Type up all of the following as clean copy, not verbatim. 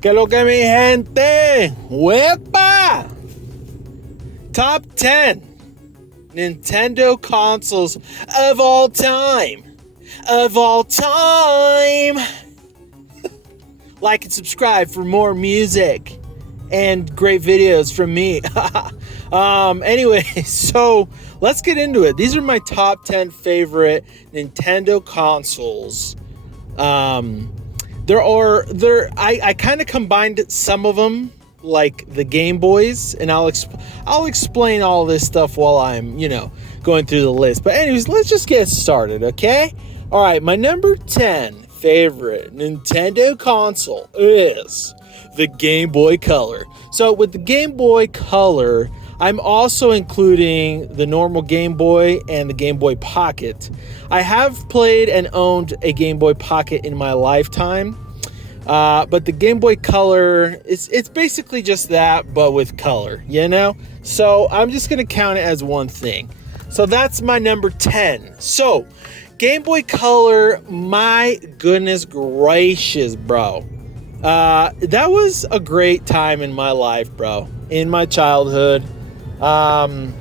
Que lo que mi gente? Wepa! Top 10 Nintendo consoles of all time. Of all time. Like and subscribe for more music and great videos from me. Anyway, so let's get into it. These are my top 10 favorite Nintendo consoles. I kind of combined some of them, like the Game Boys, and I'll explain all this stuff while I'm, going through the list. But anyways, let's just get started, okay? All right, my number 10 favorite Nintendo console is the Game Boy Color. So with the Game Boy Color, I'm also including the normal Game Boy and the Game Boy Pocket. I have played and owned a Game Boy Pocket in my lifetime, but the Game Boy Color, it's basically just that, but with color, So I'm just going to count it as one thing. So that's my number 10. So Game Boy Color, my goodness gracious, bro. That was a great time in my life, bro. In my childhood. Honestly,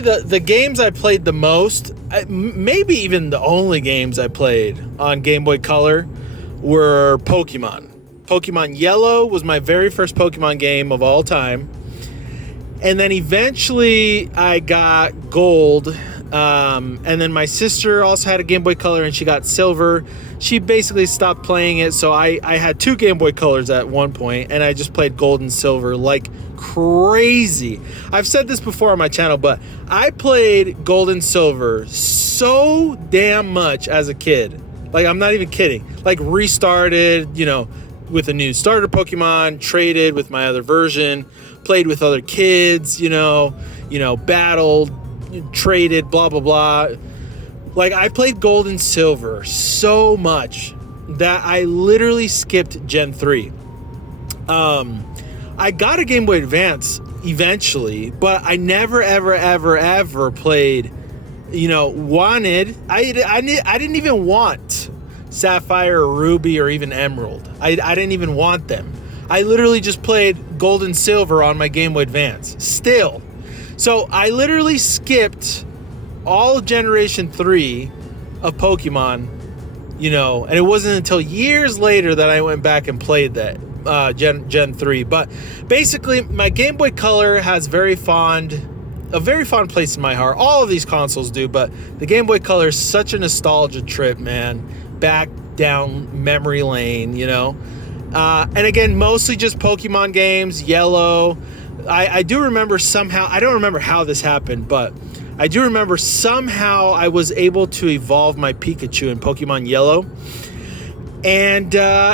the games I played the most, maybe even the only games I played on Game Boy Color were Pokemon. Pokemon Yellow was my very first Pokemon game of all time. And then eventually I got Gold. And then my sister also had a Game Boy Color and she got Silver. She basically stopped playing it, so I had two Game Boy Colors at one point, and I just played Gold and Silver like crazy. I've said this before on my channel, but I played Gold and Silver so damn much as a kid. Like, I'm not even kidding. Like, restarted, with a new starter Pokemon, traded with my other version, played with other kids, battled, traded, blah blah blah. Like, I played Gold and Silver so much that I literally skipped Gen 3. I got a Game Boy Advance eventually, but I never ever played, wanted. I didn't even want Sapphire or Ruby or even Emerald. I didn't even want them. I literally just played Gold and Silver on my Game Boy Advance still. So I literally skipped all of Generation 3 of Pokemon, and it wasn't until years later that I went back and played that Gen 3. But basically, my Game Boy Color has a very fond place in my heart. All of these consoles do, but the Game Boy Color is such a nostalgia trip, man. Back down memory lane, and again, mostly just Pokemon games. Yellow. I do remember somehow, I don't remember how this happened, but I do remember somehow I was able to evolve my Pikachu in Pokemon Yellow, and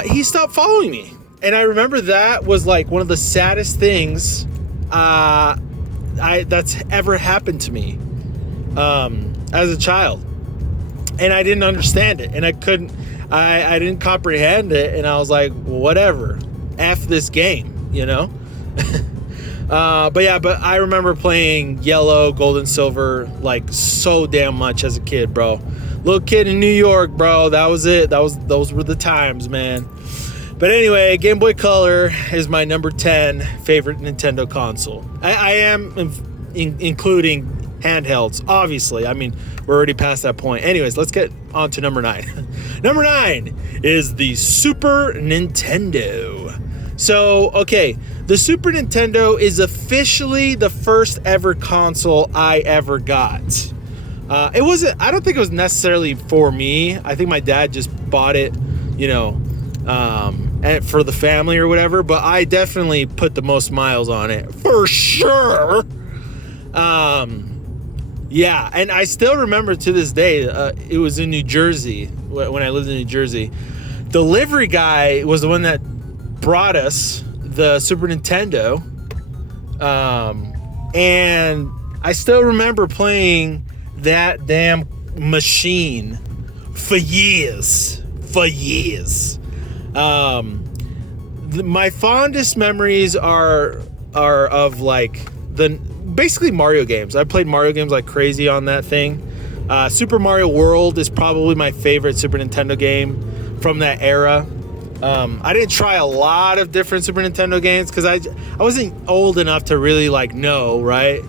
he stopped following me. And I remember that was like one of the saddest things that's ever happened to me as a child. And I didn't understand it, and I didn't comprehend it, and I was like, whatever, F this game, But I remember playing Yellow, Gold, and Silver like so damn much as a kid, bro. Little kid in New York, bro. That was it. Those were the times, man. But anyway, Game Boy Color is my number 10 favorite Nintendo console. I am including handhelds, obviously. I mean, we're already past that point. Anyways, let's get on to number 9. Number 9 is the Super Nintendo. So, okay, the Super Nintendo is officially the first ever console I ever got. I don't think it was necessarily for me. I think my dad just bought it, and for the family or whatever, but I definitely put the most miles on it, for sure. Yeah, and I still remember to this day, it was in New Jersey, when I lived in New Jersey. Delivery guy was the one that brought us the Super Nintendo, and I still remember playing that damn machine for years. My fondest memories are of like basically Mario games. I played Mario games like crazy on that thing. Super Mario World is probably my favorite Super Nintendo game from that era. I didn't try a lot of different Super Nintendo games because I wasn't old enough to really like know, right?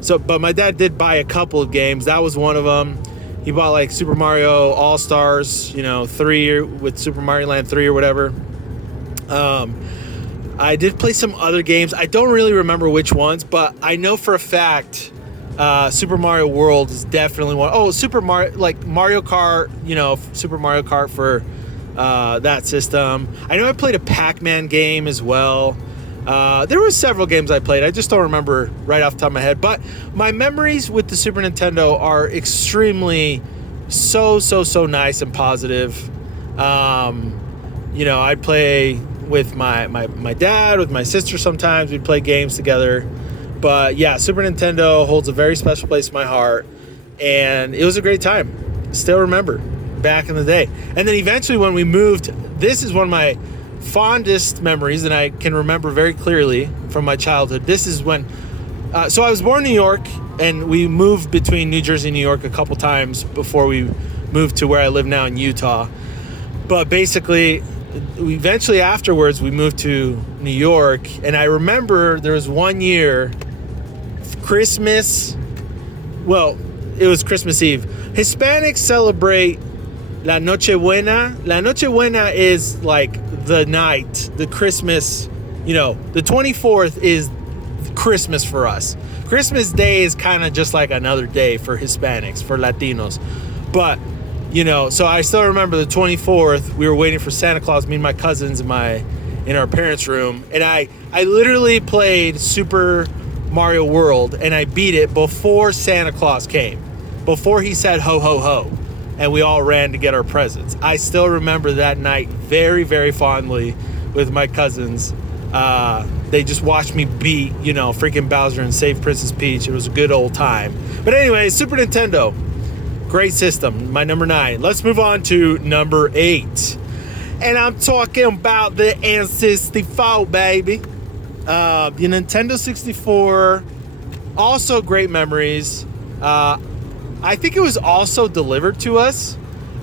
So, but my dad did buy a couple of games. That was one of them. He bought like Super Mario All Stars, 3 with Super Mario Land 3 or whatever. I did play some other games. I don't really remember which ones, but I know for a fact Super Mario World is definitely one. Oh, Super Mario, like Mario Kart, Super Mario Kart for that system. I know I played a Pac-Man game as well. There were several games I played. I just don't remember right off the top of my head. But my memories with the Super Nintendo are extremely so nice and positive. I'd play with my dad, with my sister sometimes. We'd play games together. But yeah, Super Nintendo holds a very special place in my heart. And it was a great time. Still remember back in the day. And then eventually when we moved, this is one of my fondest memories and I can remember very clearly from my childhood. This is when so I was born in New York and we moved between New Jersey and New York a couple times before we moved to where I live now in Utah. But basically eventually afterwards we moved to New York, and I remember there was one year Christmas, well, it was Christmas Eve. Hispanics celebrate La Nochebuena. La Nochebuena is like the night, the Christmas, the 24th is Christmas for us. Christmas Day is kind of just like another day for Hispanics, for Latinos. But, so I still remember the 24th, we were waiting for Santa Claus, me and my cousins in our parents' room. And I literally played Super Mario World and I beat it before Santa Claus came, before he said ho, ho, ho. And we all ran to get our presents. I still remember that night very, very fondly with my cousins. They just watched me beat, freaking Bowser and save Princess Peach. It was a good old time. But anyway, Super Nintendo, great system, my number 9. Let's move on to number 8. And I'm talking about the N64, baby. The Nintendo 64, also great memories. I think it was also delivered to us.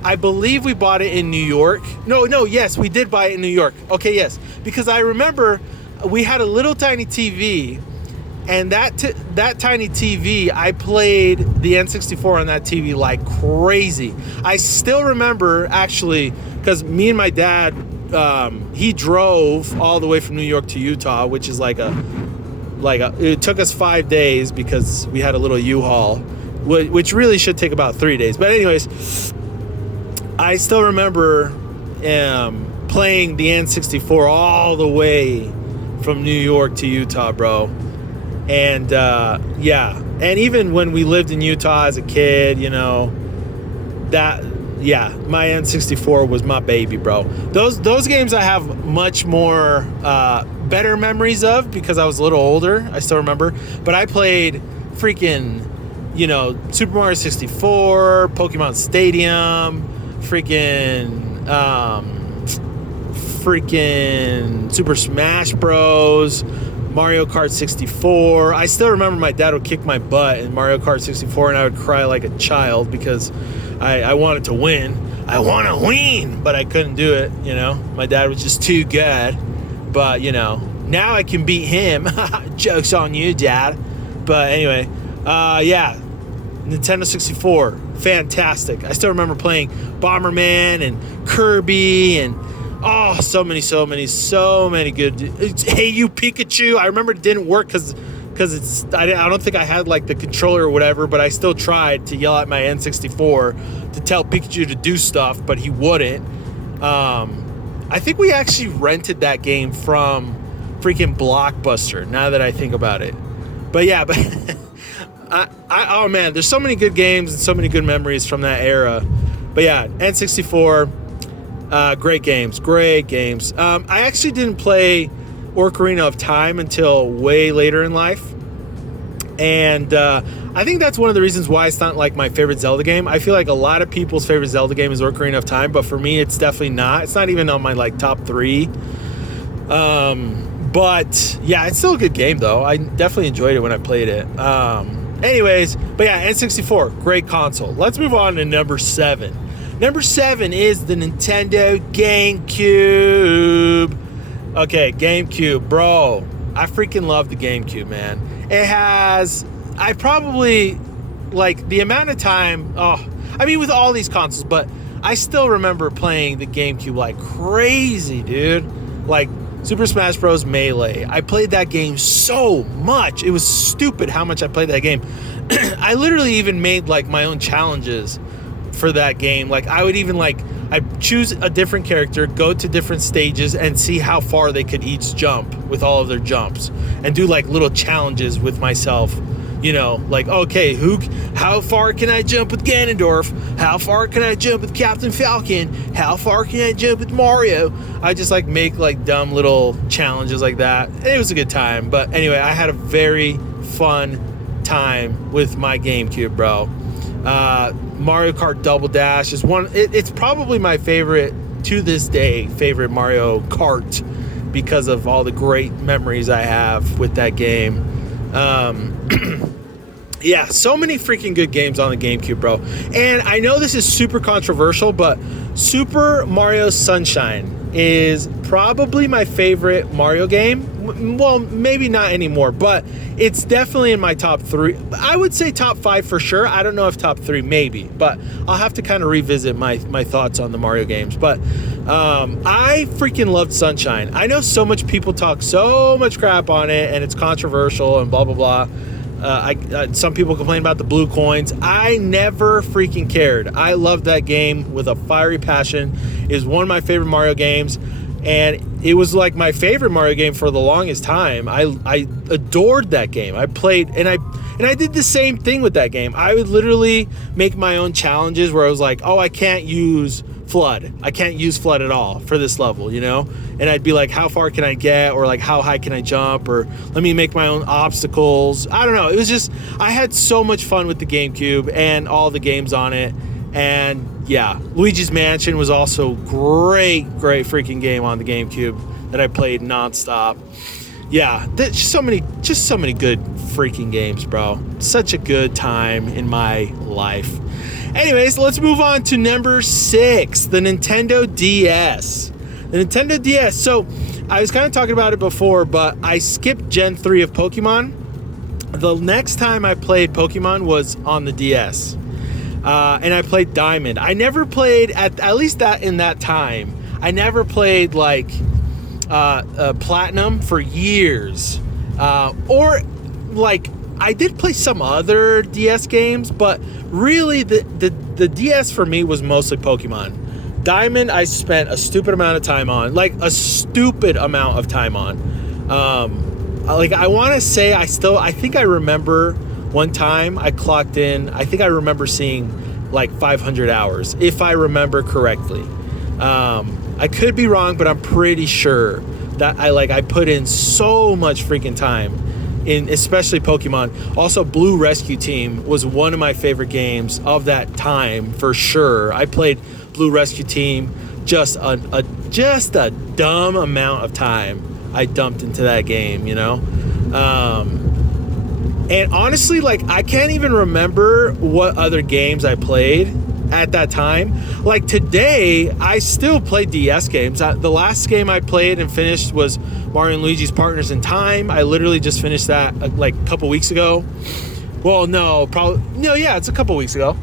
I believe we bought it in New York. Yes, we did buy it in New York. Okay, yes. Because I remember we had a little tiny TV, and that tiny TV, I played the N64 on that TV like crazy. I still remember, actually, because me and my dad, he drove all the way from New York to Utah, which is it took us 5 days because we had a little U-Haul, which really should take about 3 days. But anyways, I still remember playing the N64 all the way from New York to Utah, bro. And and even when we lived in Utah as a kid, my N64 was my baby, bro. Those games I have much more better memories of because I was a little older. I still remember. But I played freaking Super Mario 64, Pokemon Stadium, freaking Super Smash Bros, Mario Kart 64. I still remember my dad would kick my butt in Mario Kart 64 and I would cry like a child because I wanted to win. I want to win, but I couldn't do it, My dad was just too good. But, now I can beat him. Joke's on you, Dad. But anyway, Nintendo 64, fantastic. I still remember playing Bomberman and Kirby and so many good. Hey You Pikachu. I remember it didn't work because I don't think I had like the controller or whatever, but I still tried to yell at my N64 to tell Pikachu to do stuff, but he wouldn't. I think we actually rented that game from freaking Blockbuster, now that I think about it. But yeah, oh man, there's so many good games and so many good memories from that era. But yeah, N64, great games. I actually didn't play Ocarina of Time until way later in life. And I think that's one of the reasons why it's not like my favorite Zelda game. I feel like a lot of people's favorite Zelda game is Ocarina of Time, but for me, it's definitely not. It's not even on my like top 3. But yeah, it's still a good game though. I definitely enjoyed it when I played it. Anyways, but yeah, N64, great console. Let's move on to number 7. Number 7 is the Nintendo GameCube. Okay, GameCube, bro. I freaking love the GameCube, man. It has, I probably, like, the amount of time, with all these consoles, but I still remember playing the GameCube like crazy, dude. Like, Super Smash Bros. Melee. I played that game so much. It was stupid how much I played that game. I literally even made, like, my own challenges for that game. Like, I would even, like, I'd choose a different character, go to different stages, and see how far they could each jump with all of their jumps, and do, like, little challenges with myself. You know, like, okay, how far can I jump with Ganondorf? How far can I jump with Captain Falcon? How far can I jump with Mario? I just, like, make, like, dumb little challenges like that. It was a good time. But anyway, I had a very fun time with my GameCube, bro. Mario Kart Double Dash is it's probably my favorite, to this day, favorite Mario Kart, because of all the great memories I have with that game. Yeah, so many freaking good games on the GameCube, bro. And I know this is super controversial, but Super Mario Sunshine is probably my favorite Mario game. Well, maybe not anymore, but it's definitely in my top 3. I would say top 5 for sure. I don't know if top 3, maybe, but I'll have to kind of revisit my thoughts on the Mario games. But I freaking loved Sunshine. I know so much people talk so much crap on it, and it's controversial and blah, blah, blah. Some people complain about the blue coins. I never freaking cared. I loved that game with a fiery passion. It was one of my favorite Mario games, and it was like my favorite Mario game for the longest time. I adored that game. I played, and I did the same thing with that game. I would literally make my own challenges where I was like, oh, I can't use Flood. I can't use Flood at all for this level, you know? And I'd be like, how far can I get? Or like, how high can I jump? Or let me make my own obstacles. I don't know. It was just, I had so much fun with the GameCube and all the games on it. And yeah, Luigi's Mansion was also great freaking game on the GameCube that I played nonstop. Yeah, just so many good freaking games, bro. Such a good time in my life. Anyways, let's move on to number 6, the Nintendo DS. The Nintendo DS. So, I was kind of talking about it before, but I skipped Gen 3 of Pokemon. The next time I played Pokemon was on the DS. And I played Diamond. I never played, at least that in that time, I never played, like, Platinum for years. Or, like, I did play some other DS games, but really the DS for me was mostly Pokemon. Diamond I spent a stupid amount of time on, like a stupid amount of time on. Like I want to say I think I remember one time I clocked in, I think I remember seeing like 500 hours, if I remember correctly. I could be wrong, but I'm pretty sure that I put in so much freaking time in especially Pokemon. Also, Blue Rescue Team was one of my favorite games of that time for sure. I played Blue Rescue Team, just a dumb amount of time I dumped into that game, you know. And honestly, like I can't even remember what other games I played at that time. Like today, I still play DS games. The last game I played and finished was Mario and Luigi's Partners in Time. I literally just finished that like a couple weeks ago. Well, it's a couple weeks ago.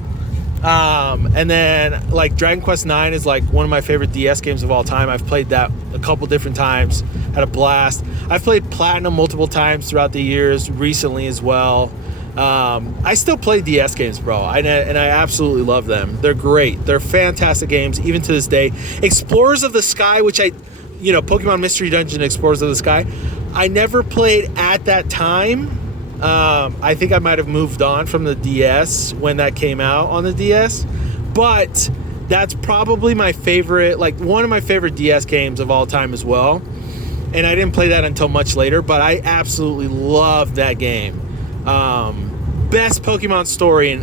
And then like Dragon Quest IX is like one of my favorite DS games of all time. I've played that a couple different times, had a blast. I've played Platinum multiple times throughout the years, recently as well. I still play DS games, bro, and I absolutely love them. They're great. They're fantastic games, even to this day. Explorers of the Sky, which Pokemon Mystery Dungeon Explorers of the Sky, I never played at that time. I think I might have moved on from the DS when that came out on the DS, but that's probably my favorite, like one of my favorite DS games of all time as well. And I didn't play that until much later, but I absolutely love that game. Best Pokemon story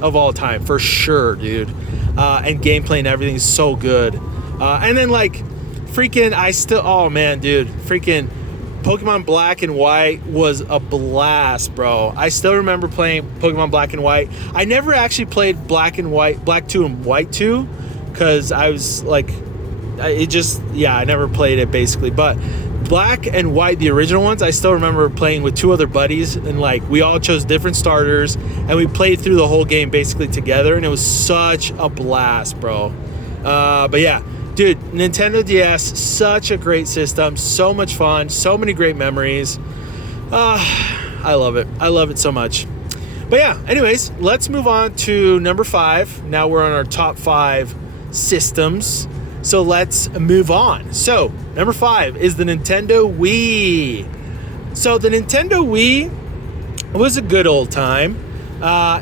of all time for sure, dude. And gameplay and everything is so good. And then freaking Pokemon Black and White was a blast, bro. I still remember playing Pokemon Black and White. I never actually played Black and White, Black 2 and White 2, because I was like, I never played it basically. But Black and White, the original ones, I still remember playing with 2 other buddies, and like we all chose different starters, and we played through the whole game basically together, and it was such a blast, bro. But yeah, dude, Nintendo DS, such a great system, so much fun, so many great memories. I love it. I love it so much. But yeah, anyways, let's move on to number 5. Now we're on our top 5 systems. So let's move on. So number 5 is the Nintendo Wii. So the Nintendo Wii was a good old time.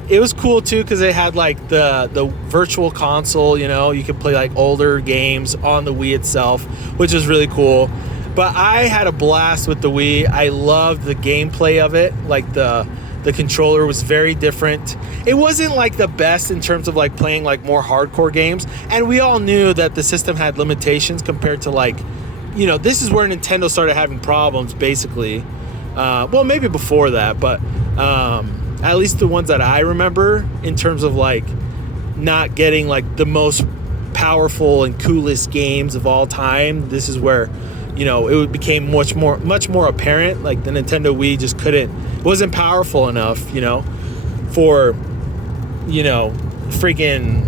It was cool too because it had like the virtual console. You know, you could play like older games on the Wii itself, which was really cool. But I had a blast with the Wii. I loved the gameplay of it. Like the controller was very different. It wasn't like the best in terms of like playing like more hardcore games. And we all knew that the system had limitations compared to like, you know, this is where Nintendo started having problems basically. Well, maybe before that, but at least the ones that I remember in terms of like not getting like the most powerful and coolest games of all time. This is where, you know, it became much more apparent. Like the Nintendo Wii just wasn't powerful enough, you know, for, you know, freaking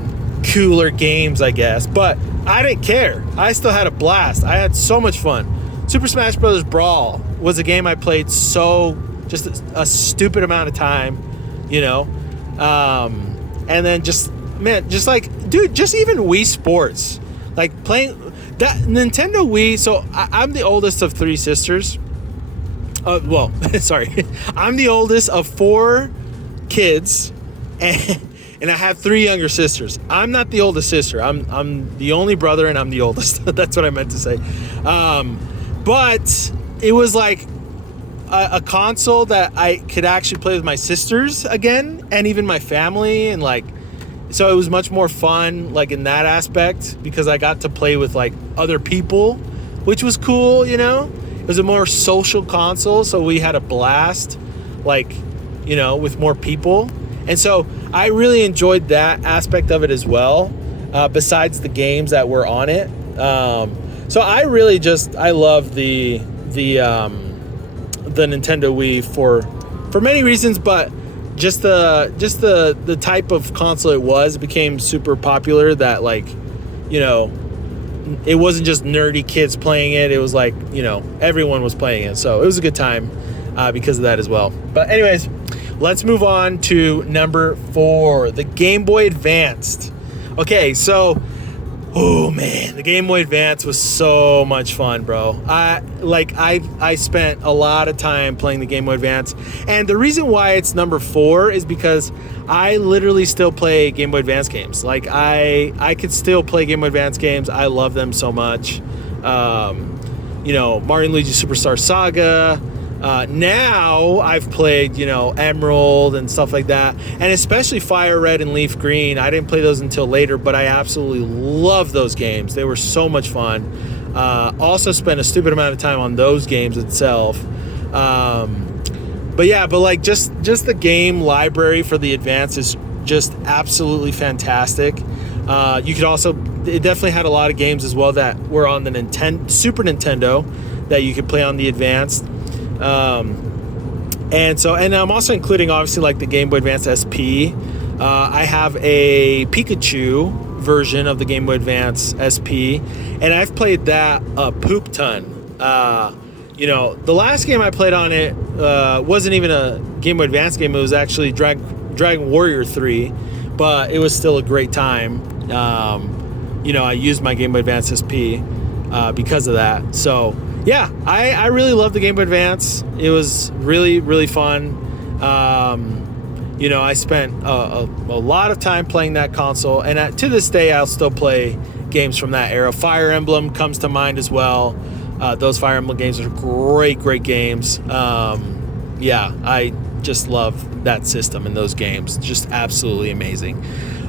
cooler games, I guess. But I didn't care. I still had a blast. I had so much fun. Super Smash Bros. Brawl was a game I played just a stupid amount of time, you know. And then just like, dude, just even Wii Sports, like playing that Nintendo Wii. So I'm the oldest of 3 sisters. Well, sorry. I'm the oldest of 4 kids, and I have 3 younger sisters. I'm not the oldest sister. I'm the only brother, and I'm the oldest. That's what I meant to say. But it was like a console that I could actually play with my sisters again, and even my family, and like, so it was much more fun, like in that aspect, because I got to play with like other people, which was cool, you know. It was a more social console, so we had a blast, like, you know, with more people. And so I really enjoyed that aspect of it as well, besides the games that were on it. So I really I love the Nintendo Wii for many reasons, but just the type of console it became super popular, that like, you know, it wasn't just nerdy kids playing it. It was like, you know, everyone was playing it. So it was a good time because of that as well. But anyways, let's move on to number 4, the Game Boy Advanced. Okay, so, oh man, the Game Boy Advance was so much fun, bro. I spent a lot of time playing the Game Boy Advance, and the reason why it's number 4 is because I literally still play Game Boy Advance games. Like I could still play Game Boy Advance games. I love them so much. You know, Mario and Luigi Superstar Saga. Now I've played, you know, Emerald and stuff like that, and especially Fire Red and Leaf Green. I didn't play those until later, but I absolutely love those games. They were so much fun. Also spent a stupid amount of time on those games itself. But yeah, but like just the game library for the Advance is just absolutely fantastic. You could also, it definitely had a lot of games as well that were on the Super Nintendo that you could play on the Advance. And I'm also including obviously like the Game Boy Advance SP. I have a Pikachu version of the Game Boy Advance SP, and I've played that a poop ton. You know, the last game I played on it wasn't even a Game Boy Advance game. It was actually Dragon Warrior 3, but it was still a great time. You know, I used my Game Boy Advance SP because of that. So yeah, I really love the Game Boy Advance. It was really, really fun. You know, I spent a lot of time playing that console, and to this day, I'll still play games from that era. Fire Emblem comes to mind as well. Those Fire Emblem games are great games. Yeah, I just love that system and those games. Just absolutely amazing.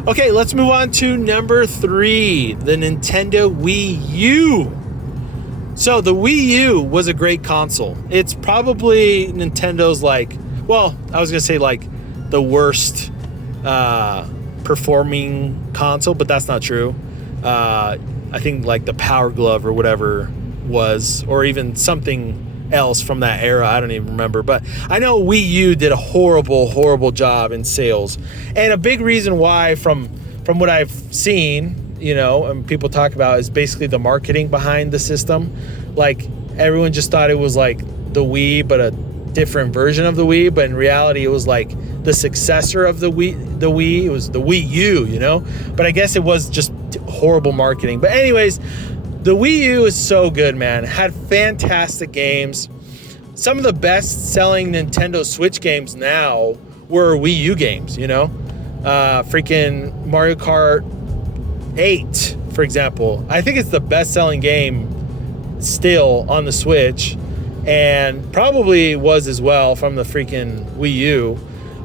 Okay, let's move on to number 3, the Nintendo Wii U. So the Wii U was a great console. It's probably Nintendo's like, well, I was going to say like the worst performing console, but that's not true. I think like the Power Glove or whatever was, or even something else from that era. I don't even remember, but I know Wii U did a horrible job in sales, and a big reason why, from what I've seen, and people talk about, is basically the marketing behind the system. Like, everyone just thought it was like the Wii, but a different version of the Wii, but in reality it was like the successor of the Wii. It was the Wii U, but I guess it was just horrible marketing. But anyways, the Wii U is so good, man. It had fantastic games. Some of the best-selling Nintendo Switch games now were Wii U games, freaking Mario Kart 8, for example. I think it's the best-selling game still on the Switch, and probably was as well from the freaking Wii U.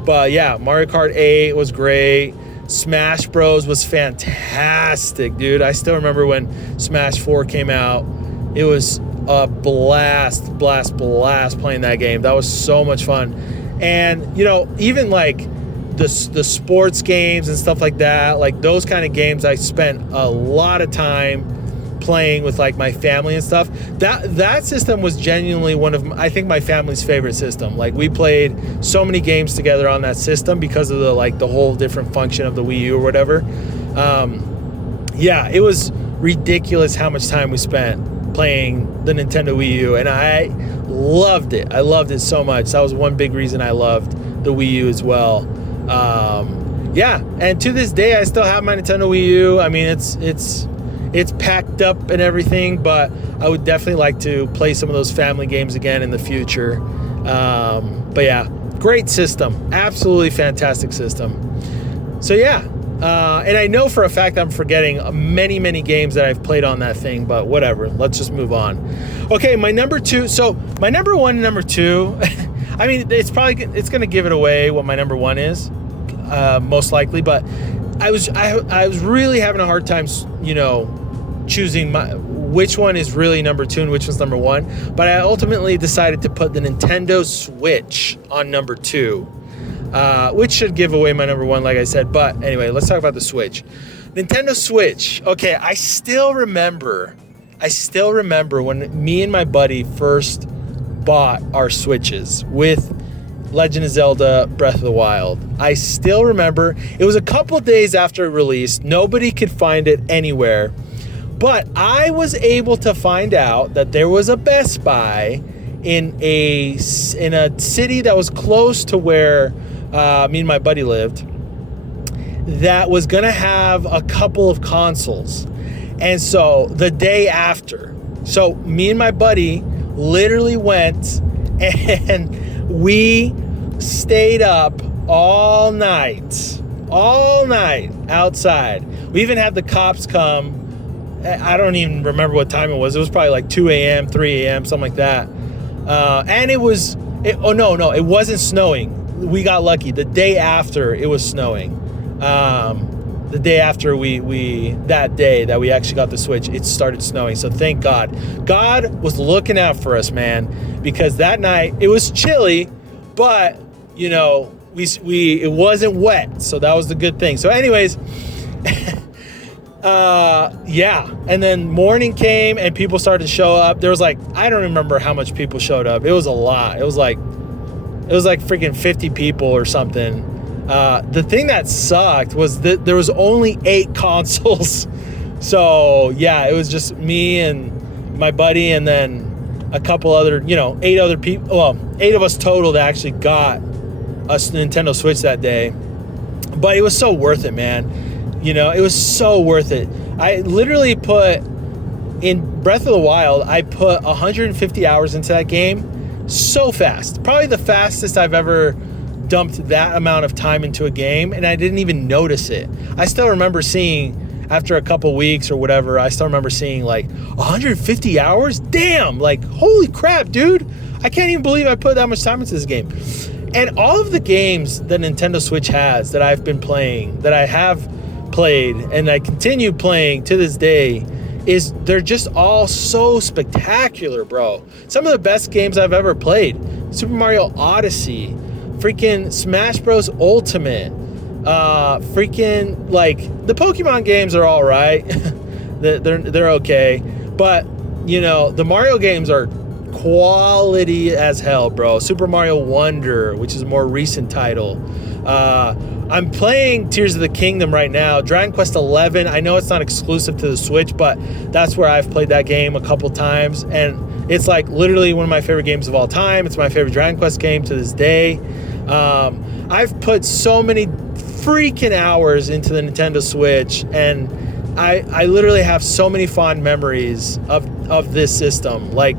But yeah, Mario Kart 8 was great. Smash Bros was fantastic, dude. I still remember when Smash 4 came out. It was a blast playing that game. That was so much fun. And, even like the sports games and stuff like that, like those kind of games, I spent a lot of time playing with like my family and stuff. That system was genuinely one of, I think, my family's favorite system. Like, we played so many games together on that system because of the whole different function of the Wii U or whatever. Yeah, it was ridiculous how much time we spent playing the Nintendo Wii U, and I loved it. I loved it so much. That was one big reason I loved the Wii U as well. Yeah, and to this day I still have my Nintendo Wii U. I mean, it's packed up and everything, but I would definitely like to play some of those family games again in the future. But yeah, great system. Absolutely fantastic system. So yeah, and I know for a fact I'm forgetting many games that I've played on that thing, but whatever. Let's just move on. Okay, my number two. So my number one and number two, I mean, it's going to give it away what my number one is, most likely, but I was really having a hard time, choosing which one is really number two and which one's number one. But I ultimately decided to put the Nintendo Switch on number two, which should give away my number one, like I said. But anyway, let's talk about the Switch. Nintendo Switch. Okay, I still remember when me and my buddy first bought our Switches with Legend of Zelda Breath of the Wild. I still remember, it was a couple days after it released. Nobody could find it anywhere. But I was able to find out that there was a Best Buy in a city that was close to where me and my buddy lived, that was going to have a couple of consoles. And so the day after, so me and my buddy literally went and we stayed up all night outside. We even had the cops come. I don't even remember what time it was. It was probably like 2 a.m., 3 a.m., something like that. And it wasn't snowing. We got lucky. The day after, it was snowing. The day after that day that we actually got the Switch, it started snowing. So thank God. God was looking out for us, man, because that night it was chilly, but it wasn't wet. So that was the good thing. So anyways, yeah. And then morning came and people started to show up. There was like, I don't remember how much people showed up. It was a lot. It was like freaking 50 people or something. The thing that sucked was that there was only 8 consoles. So yeah, it was just me and my buddy and then a couple other, 8 other people. Well, 8 of us total that actually got a Nintendo Switch that day. But it was so worth it, man. It was so worth it. I literally put, in Breath of the Wild, I put 150 hours into that game so fast. Probably the fastest I've ever dumped that amount of time into a game, and I didn't even notice it. I still remember seeing, after a couple weeks or whatever, I still remember seeing like 150 hours? Damn, like, holy crap, dude. I can't even believe I put that much time into this game. And all of the games that Nintendo Switch has that I've been playing, that I have played and I continue playing to this day, they're just all so spectacular, bro. Some of the best games I've ever played. Super Mario Odyssey, freaking Smash Bros. Ultimate, freaking, like, the Pokemon games are all right. They're okay. But, you know, the Mario games are quality as hell, bro. Super Mario Wonder, which is a more recent title. I'm playing Tears of the Kingdom right now. Dragon Quest 11, I know it's not exclusive to the Switch, but that's where I've played that game a couple times, and it's like literally one of my favorite games of all time. It's my favorite Dragon Quest game to this day. I've put so many freaking hours into the Nintendo Switch, and I literally have so many fond memories of this system. Like,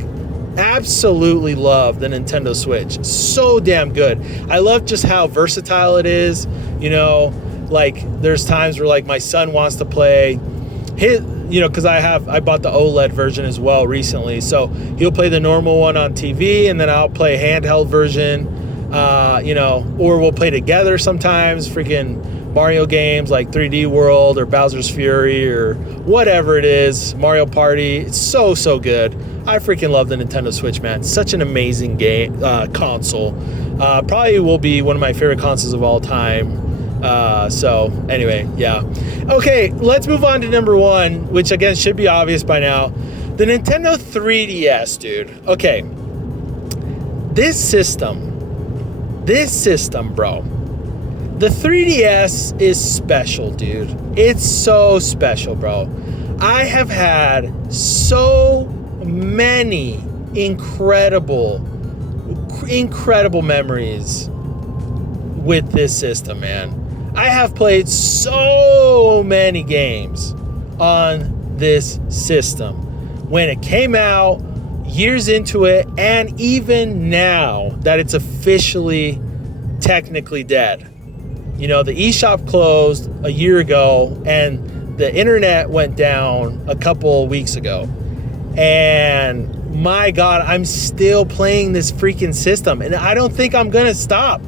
absolutely love the Nintendo Switch. So damn good. I love just how versatile it is. You know, like there's times where like my son wants to play his, you know, because I bought the OLED version as well recently. So he'll play the normal one on TV, and then I'll play handheld version. You know, or we'll play together sometimes. Freaking Mario games like 3D World or Bowser's Fury or whatever it is, Mario Party. It's so good. I freaking love the Nintendo Switch, man. Such an amazing game console. Probably will be one of my favorite consoles of all time. So anyway, yeah. Okay, let's move on to number one, which again should be obvious by now. The Nintendo 3DS, dude. Okay. This system, bro. The 3DS is special, dude. It's so special, bro. I have had so many incredible memories with this system, man. I have played so many games on this system. When it came out, years into it, and even now that it's officially technically dead. You know, the eShop closed a year ago, and the internet went down a couple weeks ago. And my God, I'm still playing this freaking system, and I don't think I'm gonna stop.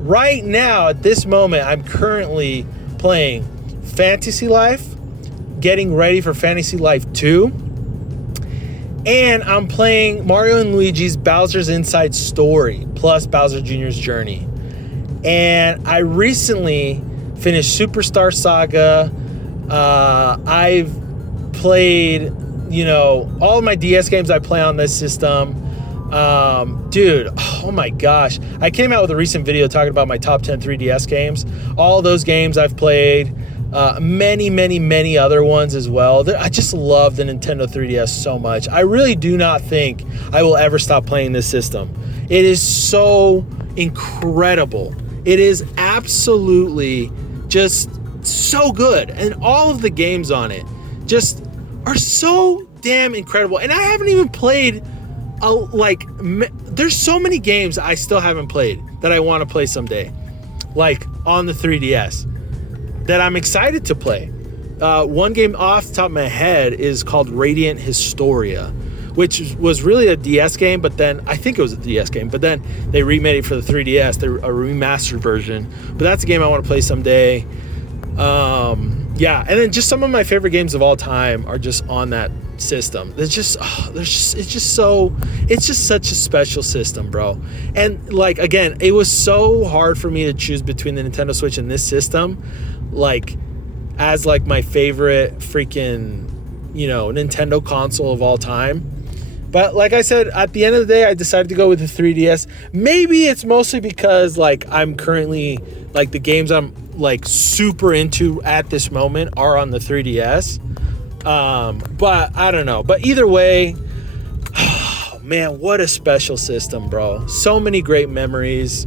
Right now, at this moment, I'm currently playing Fantasy Life, getting ready for Fantasy Life 2, and I'm playing Mario and Luigi's Bowser's Inside Story, plus Bowser Jr.'s Journey. And I recently finished Superstar Saga. I've played, you know, all of my DS games I play on this system. Dude, oh my gosh. I came out with a recent video talking about my top 10 3DS games. All those games I've played. Many other ones as well. I just love the Nintendo 3DS so much. I really do not think I will ever stop playing this system. It is so incredible. It is absolutely just so good. And all of the games on it just are so damn incredible. And I haven't even played, there's so many games I still haven't played that I want to play someday. Like on the 3DS. That I'm excited to play. One game off the top of my head is called Radiant Historia, which was really a DS game, but then I think it was a DS game, but then they remade it for the 3DS, a remastered version. But that's a game I want to play someday. Yeah, and then just some of my favorite games of all time are just on that system. It's just such a special system, bro. And like, again, it was so hard for me to choose between the Nintendo Switch and this system, like as like my favorite freaking, you know, Nintendo console of all time. But like I said, at the end of the day, I decided to go with the 3DS. Maybe it's mostly because like I'm currently, like the games I'm like super into at this moment are on the 3DS. But I don't know. But either way, oh, man, what a special system, bro. So many great memories.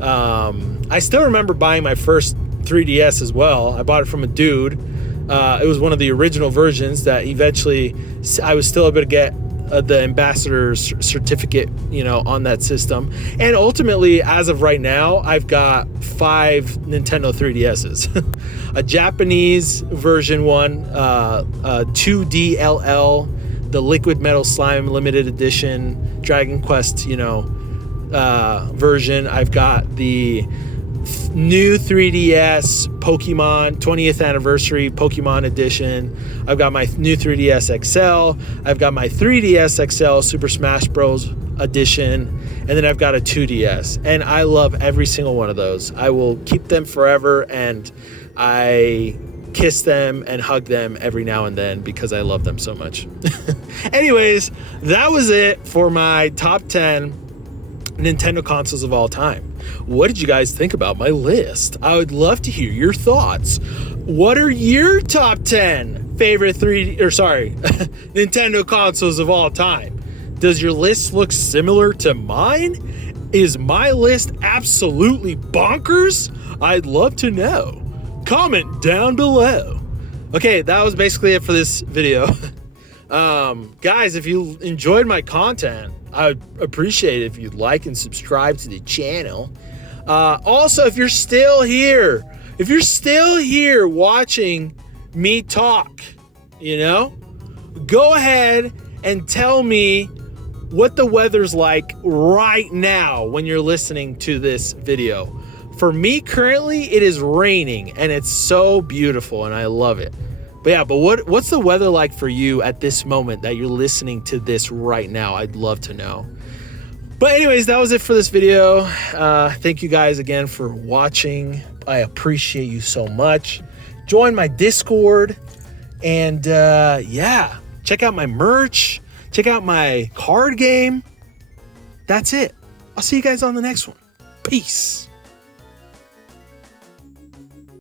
I still remember buying my first 3DS as well. I bought it from a dude. It was one of the original versions that eventually I was still able to get the ambassador's certificate, you know, on that system. And ultimately, as of right now, I've got 5 Nintendo 3DSs. A Japanese version one, 2DLL, the Liquid Metal Slime limited edition Dragon Quest, you know, version. I've got the new 3DS Pokemon 20th anniversary Pokemon edition. I've got my new 3DS XL. I've got my 3DS XL Super Smash Bros. Edition. And then I've got a 2DS. And I love every single one of those. I will keep them forever. And I kiss them and hug them every now and then because I love them so much. Anyways, that was it for my top 10 Nintendo consoles of all time. What did you guys think about my list? I would love to hear your thoughts. What are your top 10 favorite Nintendo consoles of all time? Does your list look similar to mine? Is my list absolutely bonkers? I'd love to know. Comment down below. Okay, that was basically it for this video. Guys, if you enjoyed my content, I would appreciate it if you'd like and subscribe to the channel. Also, if you're still here watching me talk, go ahead and tell me what the weather's like right now when you're listening to this video. For me, currently, it is raining, and it's so beautiful, and I love it. But what's the weather like for you at this moment that you're listening to this right now? I'd love to know. But anyways, that was it for this video. Thank you guys again for watching. I appreciate you so much. Join my Discord, and check out my merch. Check out my card game. That's it. I'll see you guys on the next one. Peace.